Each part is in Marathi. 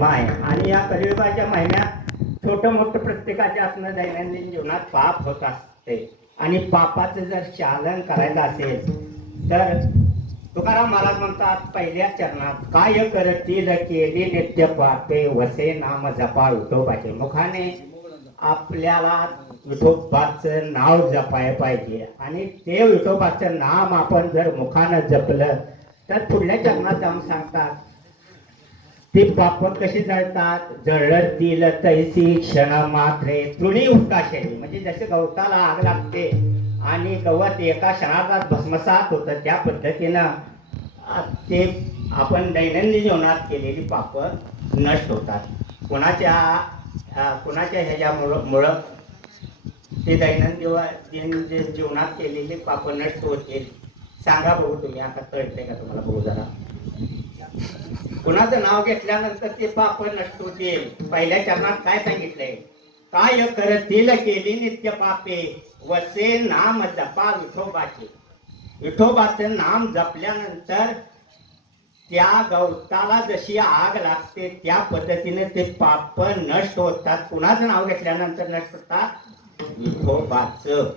महिमा आहे. आणि या कलियुगाच्या महिन्यात छोटं मोठं प्रत्येकाच्या असणं दैनंदिन जीवनात पाप होत असते. आणि पापाचं जर चालन करायचं असेल तर तुकाराम महाराज म्हणतात पहिल्या चरणात, काय करतील केली नित्य पापे वसे नाम जपा विठोबाचे. मुखाने आपल्याला विठोबाचं नाव जपाय पाहिजे. आणि ते विठोबाचं नाम आपण जर मुखानं जपलं तर पुढल्या चरणात जाऊन सांगतात ती पाप कशी जळतात, जळतील तैसी क्षण मात्रे तृणी उकाशेली. म्हणजे जसे गवताला आग लागते आणि गवत एका क्षणात भस्मसात होतं, त्या पद्धतीनं ते आपण दैनंदिन जीवनात केलेली पाप नष्ट होतात. कुणाच्या ह्याच्यामुळं ते दैनंदिन जीवनात केलेली पाप नष्ट होतील. सांगा बघू तुम्ही, आता कळतंय का तुम्हाला? बघू जरा. कुणाचं नाव घेतल्यानंतर ते पाप नष्ट होतील. पहिल्या चरणात काय सांगितलंय? काय करतील केली नित्य पापे वसे नाम जपा विठोबाचे. विठोबाचं नाम जपल्यानंतर त्या गवताला जशी आग लागते त्या पद्धतीने ते पाप नष्ट होतात. कुणाचं नाव घेतल्यानंतर नष्ट होतात? विठोबाचं.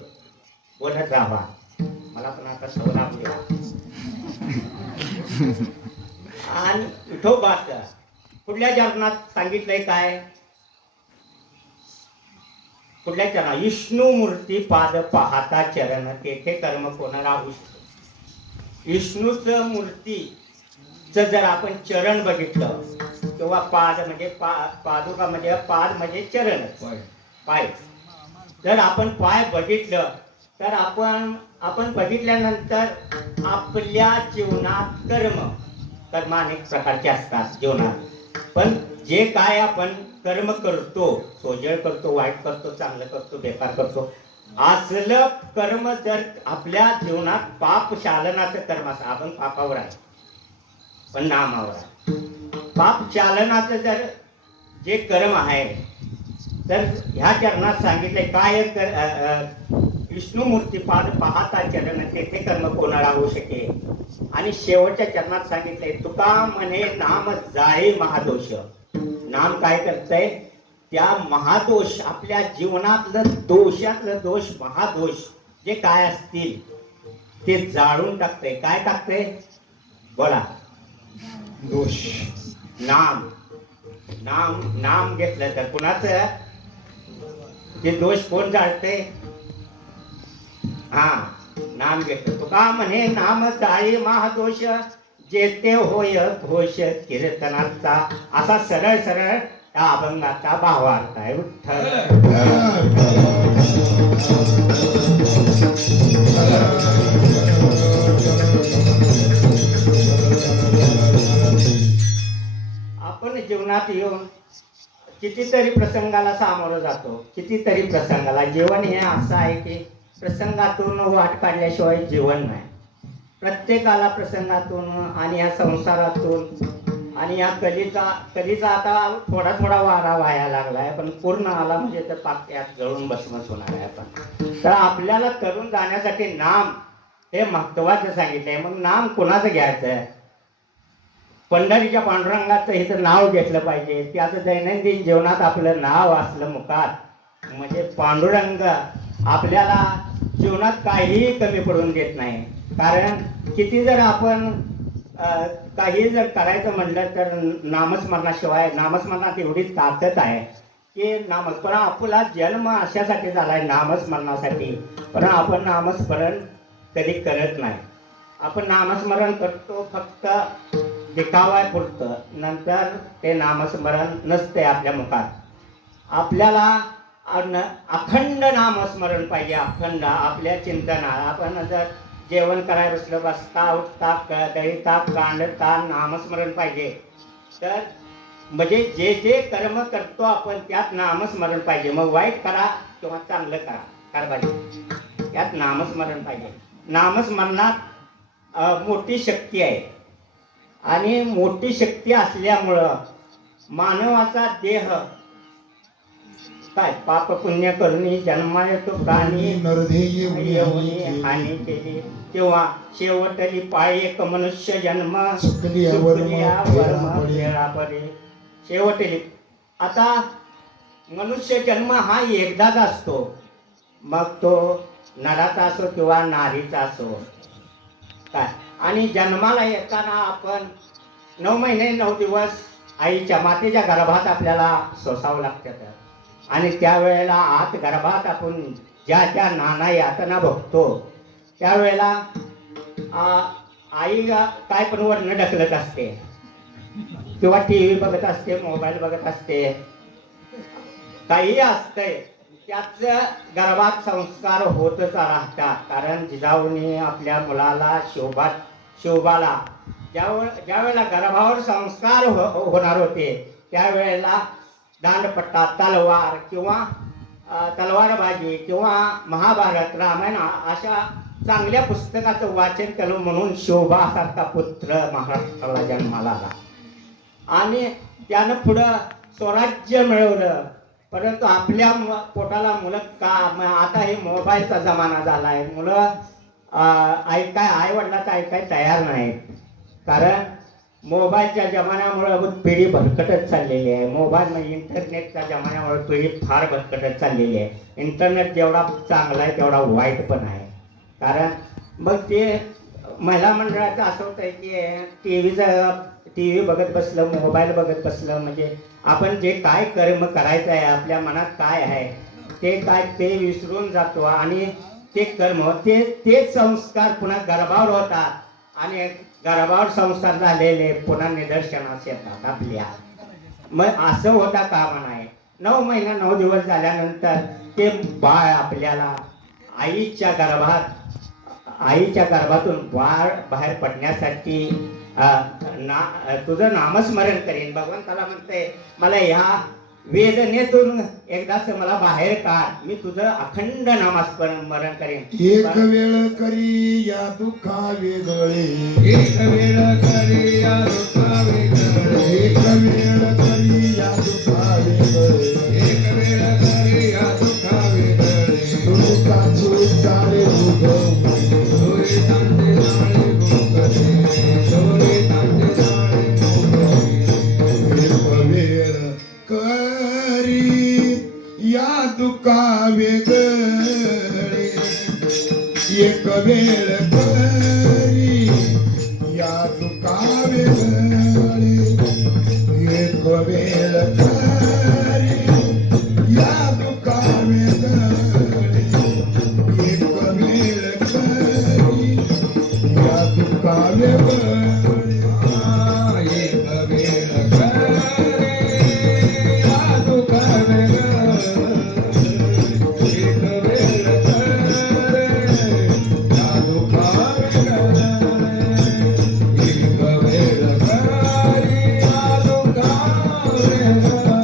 बोलत राहा. मला पण आता सवय लागली. आणि विठोबाचं पुढल्या चरणात सांगितलंय काय? कुठल्या चरण? विष्णू मूर्ती पाद पाहता चरण तेथे कर्म कोणाला विष्णूच मूर्तीचं जर आपण चरण बघितलं किंवा पाद म्हणजे पादुका म्हणजे पाद म्हणजे चरण, पाय. जर आपण पाय बघितलं तर आपण बघितल्यानंतर आपल्या जीवनात कर्म अनेक प्रकारचे असतात जीवनात. पण जे काय आपण कर्म करतो, सोजळ करतो, वाईट करतो, चांगलं करतो, बेकार करतो, असलं कर्म जर आपल्या जीवनात पाप चालनाचं कर्म असं, आपण पापावर आहे पण नामावर आहे. पाप चालनाचं जर जे कर्म आहे तर ह्या चरणात सांगितलंय काय विष्णू मूर्ती पाद पाहता चरण तेथे कर्म कोणाला होऊ शके. आणि शेवटच्या चरणात सांगितलंय तुका म्हणे नाम जाळे महादोष. नाम काय करतंय? त्या महादोष आपल्या जीवनातलं दोषातलं दोष, महादोष जे काय असतील ते जाळून टाकतंय. काय टाकतंय? बोला. दोष. नाम घेतलं तर कुणाचं ते दोष कोण जाळते? हा, नाम घेतलं. तुका म्हणे नाम जाळे महादोष जेते होय घोष कीर्तनाचा. असा सरळ सरळ त्या अभंगाचा भावार्थ आहे. विठ्ठल. आपण जीवनात येऊन कितीतरी प्रसंगाला सामोरं जातो, कितीतरी प्रसंगाला. जीवन हे असं आहे की प्रसंगातून वाट काढल्याशिवाय जीवन नाही. प्रत्येकाला प्रसंगातून आणि या संसारातून आणि या कलीचा आता थोडा थोडा वारा व्हायला लागलाय, पण पूर्ण आला म्हणजे तर पाक यात जळून भस्मच होणार आहे आपण. तर आपल्याला तरुण जाण्यासाठी नाम हे महत्वाचं सांगितलंय. मग नाम कोणाचं घ्यायचं? पंढरीच्या पांडुरंगाचं इथं नाव घेतलं पाहिजे. त्याचं दैनंदिन जीवनात आपलं नाव असलं मुखात म्हणजे पांडुरंग आपल्याला जीवनात काहीही कमी पडून देत नाही. कारण किती जर आपण काही जर करायचं म्हटलं तर नामस्मरणाशिवाय, नामस्मरणात एवढीच ताकद आहे की पण आपला जन्म अशासाठी झालाय नामस्मरणासाठी, पण आपण नामस्मरण कधी करत नाही. आपण नामस्मरण करतो फक्त दिखावाय पुरतं, नंतर ते नामस्मरण नसते आपल्या मुखात. आपल्याला अखंड नामस्मरण पाहिजे. अखंड आपल्या चिंतनात आपण जर जेवण करायला बसलं, बसता उठता दळीता कांडता नामस्मरण पाहिजे. तर म्हणजे जे जे कर्म करतो आपण त्यात नामस्मरण पाहिजे. मग वाईट करा किंवा चांगलं करा पाहिजे, त्यात नामस्मरण पाहिजे. नामस्मरणात मोठी शक्ती आहे. आणि मोठी शक्ती असल्यामुळं मानवाचा देह काय पाप पुण्य करुणी जन्मा येतो प्राणी हानी केली तेव्हा शेवटली पाय एक मनुष्य जन्म. शेवटी आता मनुष्य जन्म हा एकदाच असतो, मग तो नराचा असो किंवा नारीचा असो काय. आणि जन्माला येताना आपण 9 महिने 9 दिवस आईच्या मातेच्या गर्भात आपल्याला सोसावं लागतं. आणि त्यावेळेला आत गर्भात आपण ज्या ज्या नाना यातना बघतो त्यावेळेला आई काय पण वरनं ढकलत असते किंवा टी व्ही बघत असते, मोबाईल बघत असते, काही असतंय त्याच गर्भात संस्कार होतच राहतात. कारण जिजाऊने आपल्या मुलाला शोभाला ज्यावेळेला गर्भावर संस्कार होणार होते त्यावेळेला दांडपट्टा, तलवार किंवा तलवारबाजी किंवा महाभारत, रामायण अशा चांगल्या पुस्तकाचं वाचन केलं म्हणून शोभासारखा पुत्र महाराष्ट्राला जन्माला आला. आणि त्यानं पुढं स्वराज्य मिळवलं. परंतु आपल्या पोटाला मुलं का, आता हे मोबाईलचा जमाना झाला आहे, मुलं आई वडिलाचं ऐकाय तयार नाहीत. कारण मोबाईलच्या जमान्यामुळे पिढी भरकटत चाललेली आहे. मोबाईल म्हणजे इंटरनेटच्या जमान्यामुळे पिढी फार भरकटत चाललेली आहे. इंटरनेट जेवढा चांगला आहे तेवढा वाईट पण आहे. कारण मग ते महिला मंडळाचं असं होतं की टी व्ही बघत बसलं, मोबाईल बघत बसलं म्हणजे आपण जे काय कर्म करायचं आहे, आपल्या मनात काय आहे ते विसरून जातो. आणि ते कर्म ते संस्कार पुन्हा गर्भावर होतात आणि गर्भावर संस्कार झालेले पुन्हा निदर्शनास येतात आपल्या. मग असं होता कामा नये. 9 महिना 9 दिवस झाल्यानंतर ते बाळ आपल्याला आईच्या गर्भातून बाळ बाहेर पडण्यासाठी तुझं नामस्मरण करेन. भगवंताला म्हणते मला ह्या वेदनेतून एकदाच मला बाहेर काढ, मी तुझं अखंड नामस्मरण करेन. एक वेळ करी या दुःखा वेगळे, एक वेळ करी या दुःखा वेगळे, एक वेळ करी या दुःखा वेगळे, एक वेळ करी या दुःखा वेगळे. दुःखाचे चाले डोळे तांडे जाळे मुकते, डोळे तांडे जाळे मुकते. एक वेळ करी या दुःखा वेगळे, एक वेळ करी या दुःखा वेगळे, एक वेळ करी या दुःखा वेगळे, एक वेळ करी या दुःखा वेगळे. एक वेळ करे या दुःखा वेगळे, एक वेळ करे या दुःखा वेगळे, एक वेळ करी या दुःखा वेगळे.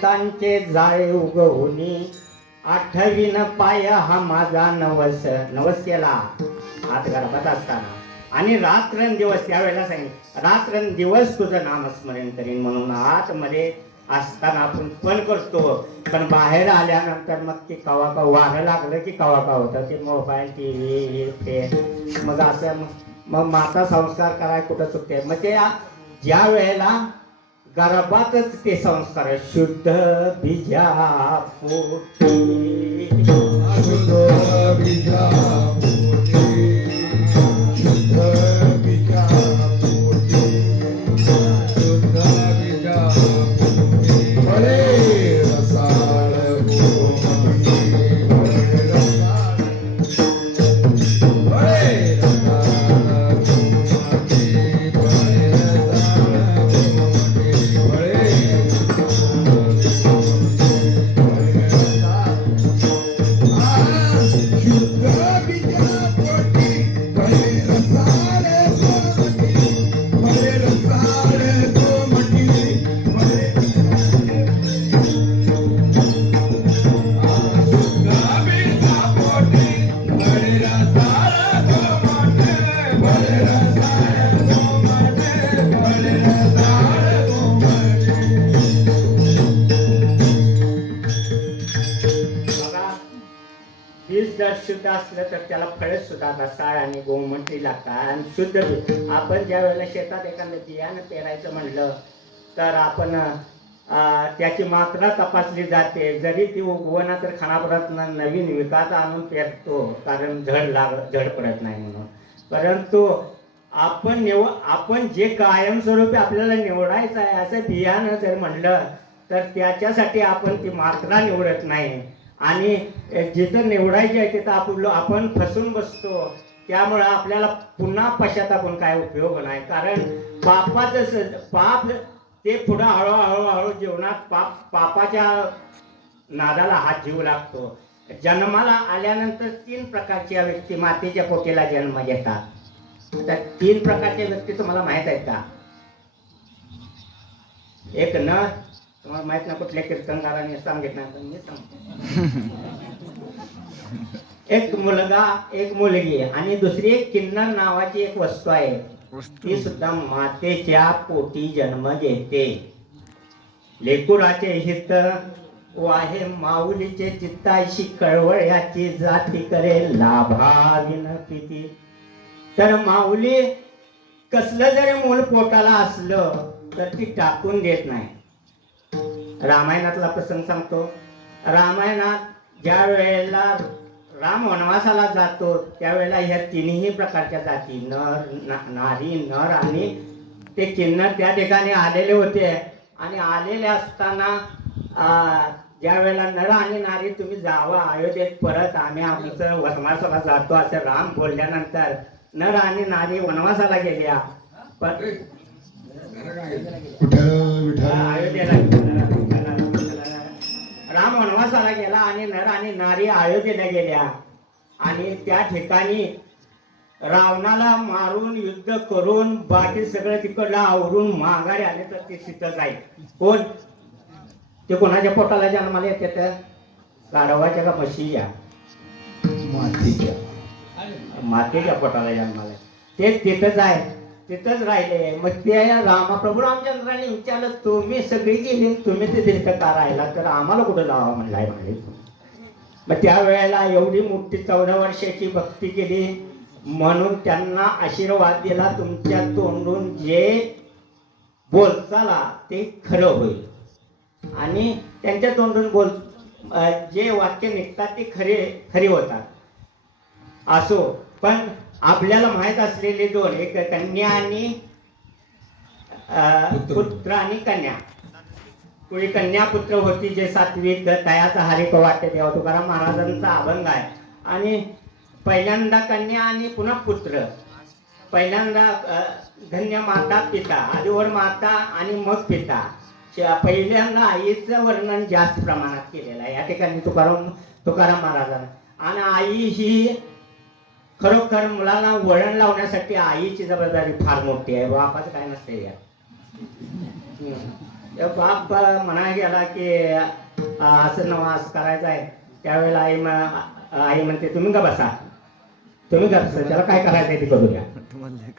संतांचे जाळे उगवूनी आठवीन पाय हा माझा नवस. नवस केला आत गर्भात असताना आणि रात्रंदिवस त्यावेळेला सांगितलं रात्रंदिवस तुझं नामस्मरण करीन म्हणून आतमध्ये असताना आपण पण करतो. पण बाहेर आल्यानंतर मग ते कवा का वारं लागलं की कवा का होतं ते मोबाईल TV हे ते मग असं मग माता संस्कार करायला कुठं चुकते. मग ते ज्या वेळेला गर्भातच ते संस्कार शुद्ध बीजा पोटी शुद्ध बीजा पोटी, शुद्ध बीजा पोटी, शुद्ध बीजा पोटी. फळे रसाळ गोमटी, फळे रसाळ, फळे रसाळ गोमटी, फळे रसाळ गोमटी, फळे शुद्ध बीजा पोटी, फळे रसाळ गोमटी, फळे रसाळ गोमटी, फळे बघा बीज जर शुद्ध असलं तर त्याला फळच सुद्धा रसाळ आणि गोमटी लागतात. आणि शुद्ध बीज आपण ज्या वेळेला शेतात एखादं बियाणं पेरायचं म्हणलं तर आपण त्याची मात्रा तपासली जाते. जरी ती उगवना तर खानापुरात नवीन विकास आणून पेरतो कारण झड पडत नाही म्हणून. परंतु आपण जे कायमस्वरूपी आपल्याला निवडायचं आहे असं बियाणं जर म्हणलं तर त्याच्यासाठी आपण ती मात्रा निवडत नाही आणि जिथं निवडायची आहे तिथं आपण फसून बसतो. त्यामुळं आपल्याला पुन्हा पश्चातापून काय उपयोग नाही. कारण पाप ते पुढं हळूहळू जीवनात पापाच्या नादाला हात जीव लागतो. जन्माला आल्यानंतर 3 प्रकारच्या व्यक्ती मातेच्या पोटीला जन्म घेतात. तर 3 प्रकारच्या व्यक्ती तुम्हाला माहीत आहेत का? एक नर, तुम्हाला माहित ना कुठल्या कीर्तनकाराने सांगितलं तर मी सांगतो. एक मुलगा एक मुलगी आणि दुसरी एक किन्नर नावाची एक वस्तू आहे. ती सुद्धा मातेच्या पोटी जन्म घेते. लेकुराचे हित वाहे माऊलीचे चित्ताशी कळवळ्याची जाती करे लाभाविन पिती. तर माऊली कसलं जरी मूल पोटाला असलं तर ती टाकून देत नाही. रामायणातला प्रसंग सांगतो. रामायणात ज्या वेळेला राम वनवासाला जातो त्यावेळेला ह्या तिन्ही प्रकारच्या जाती नारी नर आणि ते किन्नर त्या ठिकाणी आलेले होते. आणि आलेले असताना ज्या वेळेला नर आणि नारी तुम्ही जावा अयोध्येत परत आम्ही आमचं वनवासाला जातो असं राम बोलल्यानंतर नर आणि नारी वनवासाला गेल्या. पण अयोध्येला राम वनवासाला गेला आणि नर आणि नारी अयोध्येला गेल्या. आणि त्या ठिकाणी रावणाला मारून युद्ध करून बाकी सगळं तिकडलं आवरून माघारी आले तर ते तिथं जाईल. कोण ते कोणाच्या पोटाला जन्माला येते तर गाढवाच्या का म्हशीच्या? मातेच्या पोटाला जन्माला ते तिथंच आहे. तिथंच राहिले. मग ते प्रभू रामचंद्राने विचारलं तुम्ही सगळी गेली तुम्ही ते तिथं का राहिला तर आम्हाला कुठं जावं म्हणलाय म्हणे. मग त्यावेळेला एवढी मोठी 14 वर्षाची भक्ती केली म्हणून त्यांना आशीर्वाद दिला तुमच्या तोंडून जे बोलचाला ते खरं होईल. आणि त्यांच्या तोंडून जे वाक्य निघतात ते खरे होतात. असो पण आपल्याला माहित असलेले 2 एक कन्या आणि पुत्र आणि कन्या. कोणी कन्या पुत्र होती जे 7वीत तयाचा हरिक वाटते तेव्हा तुकाराम महाराजांचा अभंग आहे. आणि पहिल्यांदा कन्या आणि पुन्हा पुत्र. पहिल्यांदा धन्य माता पिता आधीवर माता आणि मग पिता. पहिल्यांदा आईचं वर्णन जास्त प्रमाणात केलेलं आहे या ठिकाणी तुकाराम महाराजांना. आणि आई ही खरोखर मुलांना वळण लावण्यासाठी आईची जबाबदारी फार मोठी आहे. बापाचं काय नसते या. त्या बाप म्हणा गेला की असं नवा असं करायचं आहे. त्यावेळेला आई म्हणते तुम्ही का बसा, तुम्ही का बसा, त्याला काय करायचं ते करूया.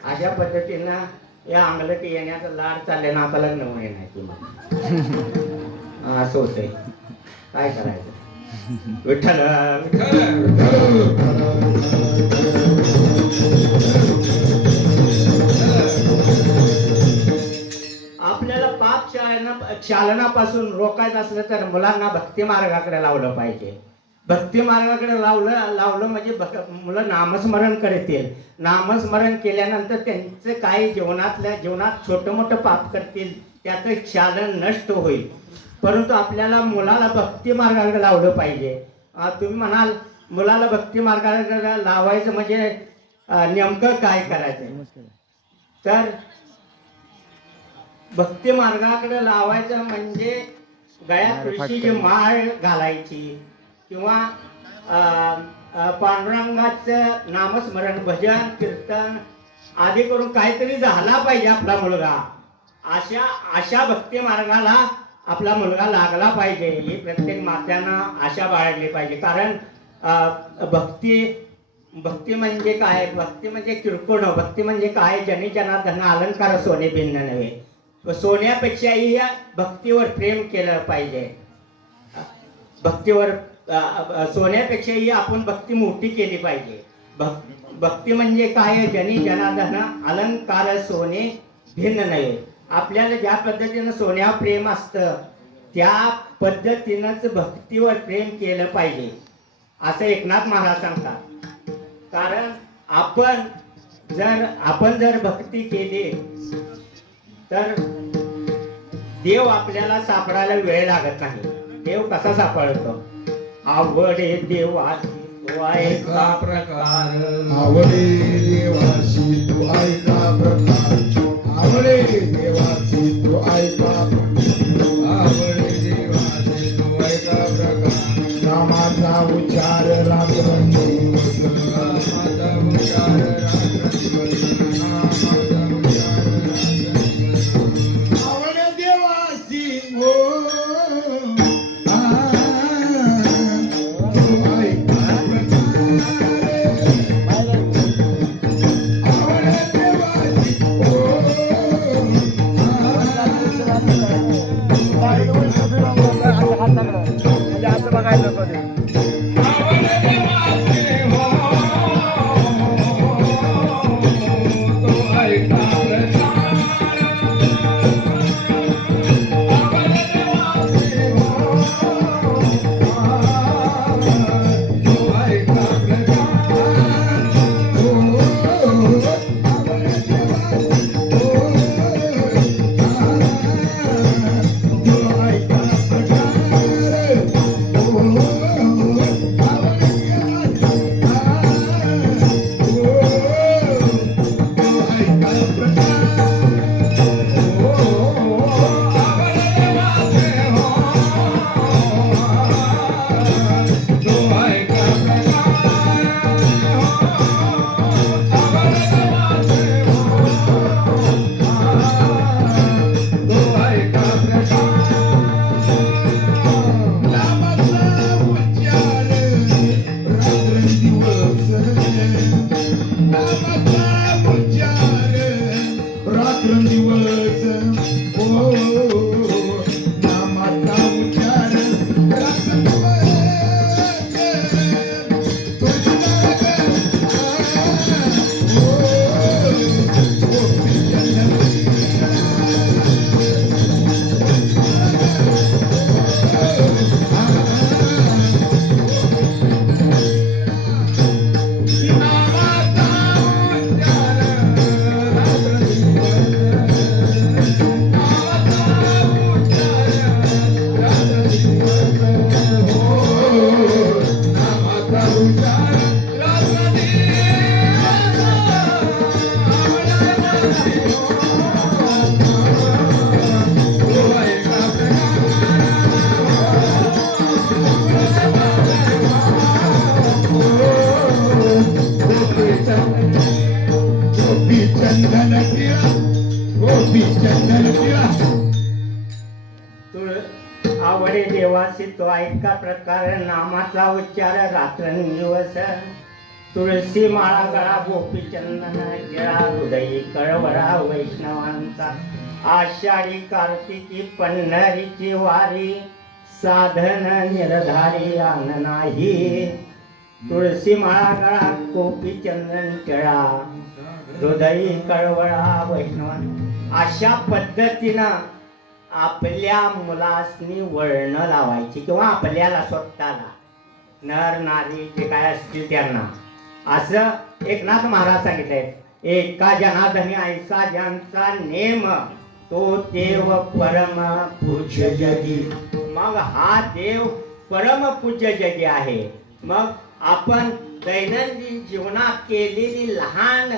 अशा पद्धतीनं या अंगलट येण्याचा लाड चालले ना, आता लग्न होणे नाही किंवा असं होतंय. काय करायचं. विठ्ठल आपल्याला पाप चालनापासून रोखायचं असलं तर मुलांना भक्ती मार्गाकडे लावलं पाहिजे. भक्ती मार्गाकडे लावलं म्हणजे मुलं नामस्मरण करतील. नामस्मरण केल्यानंतर त्यांचं काही जीवनात छोटं मोठं पाप करतील, त्याचं चालन नष्ट होईल. परंतु आपल्याला मुलाला भक्ती मार्गाकडे लावलं पाहिजे. तुम्ही म्हणाल मुलाला भक्ती मार्गाकडे लावायचं म्हणजे नेमकं काय करायचं. तर भक्ती मार्गाकडे लावायचं म्हणजे गळ्यात तुळशीची माळ घालायची किंवा पांडुरंगाचं नामस्मरण, भजन, कीर्तन आदी करून काहीतरी झाला पाहिजे आपला मुलगा. अशा भक्ती मार्गाला आपला मुलगा लागला पाहिजे, ही प्रत्येक मात्यानं आशा बाळगली पाहिजे. कारण भक्ती म्हणजे काय, भक्ती म्हणजे किरकोळ, भक्ती म्हणजे काय, जनी जना धन अलंकार सोने भिन्न नव्हे. सोन्यापेक्षाही भक्तीवर प्रेम केलं पाहिजे. भक्तीवर सोन्यापेक्षाही आपण भक्ती मोठी केली पाहिजे. भक्ती म्हणजे काय, जनी जनार्दन अलंकार सोने भिन्न नव्हे. आपल्याला ज्या पद्धतीनं सोन्यावर प्रेम असतं त्या पद्धतीनंच भक्तीवर प्रेम केलं पाहिजे असं एकनाथ महाराज सांगतात. कारण आपण जर भक्ती केली तर देव आपल्याला सापडायला वेळ लागत नाही. देव कसा सापडतो. आवडे देवाची तो ऐका प्रकार, आवडे देवाशी तू ऐका प्रकार, आवडे देवाशी तू ऐका प्रकार, आवडे देवाचे तो ऐका प्रकार. नामाचा उच्चार रात्रंदिवस, नामाचा उच्चार रात्रंदिवस, नामाचा उच्चार रात्रंदिवस. आवडे देवाशी हो वासी तो ऐका प्रकार नामाचा उच्चार रात्रंदिवस तुळसी माळा गळा गोपी चंदन गिळा हृदयी कळवळा वैष्णवांचा आषाढी कार्तिकी पंढरीची वारी साधन निर्धारी आन नाही तुळसी माळा गळा गोपी चंदन टिळा हृदयी कळवळा वैष्णवां अशा पद्धतीनं आपल्या मुलासनी वळण लावायची किंवा आपल्याला स्वतःला नर नारी जे काय असतील त्यांना असं एकनाथ महाराज सांगितलंय एका जनार्दनी ऐसा ज्यांचा नेम तो देव परम पूज्य जगी. मग हा देव परम पूज्य जगी आहे. मग आपण दैनंदिन जीवनात केलेली लहान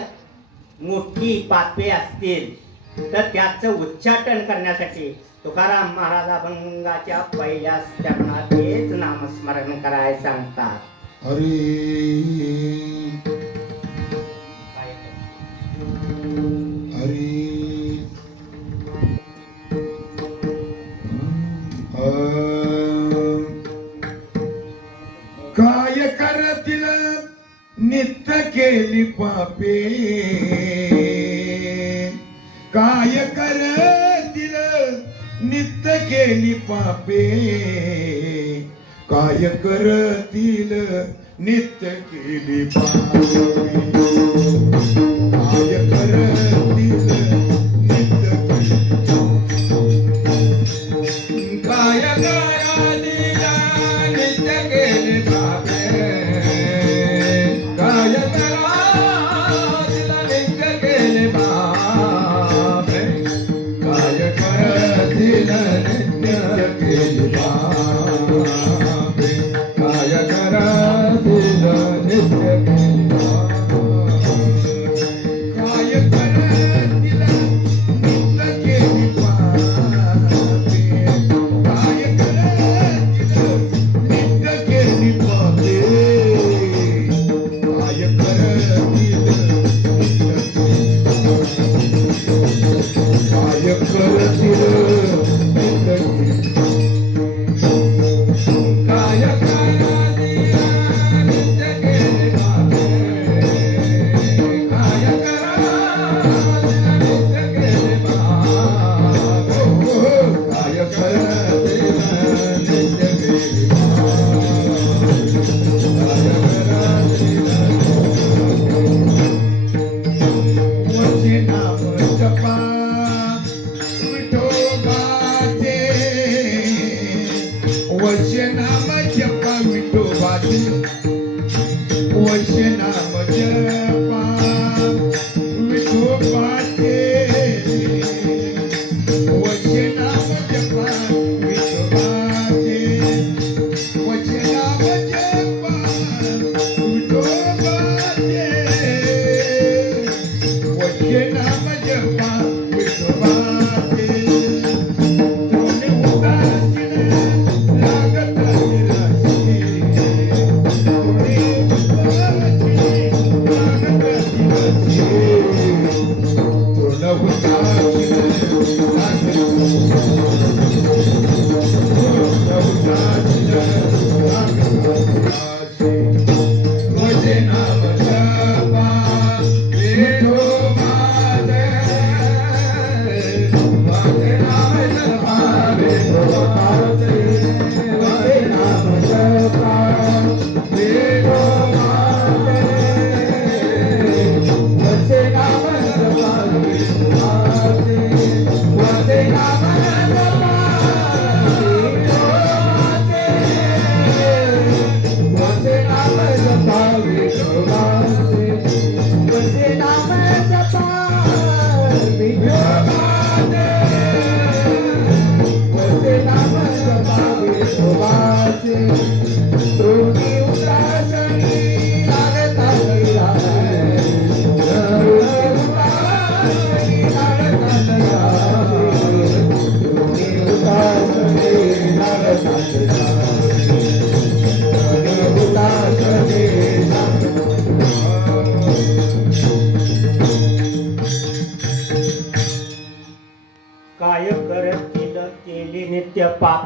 मोठी पापे असतील तर त्याचं उच्चाटन करण्यासाठी तुकाराम महाराज अभंगाच्या पहिल्या स्तपनात हेच नामस्मरण करायला सांगतात. हरी हरी काय करतील नित्य केली पापे काय करतील नित्य केली पापे काय करतील नित्य केली पापे काय करतील नित्य काय करादिला नित्य केले पापे काय करादिला नित्य केले पापे काय करादिला नित्य केले पापे काय करादिला नित्य केले काय करतील नित्य केली पापे काय करतील नित्य केली पापे काय करतील काय करतील नित्य केली काय करादिला नित्य केले पापे काय करादिला नित्य केले पापे काय करादिला नित्य केले वचे नाम जपा विठोबाचे वचे नाम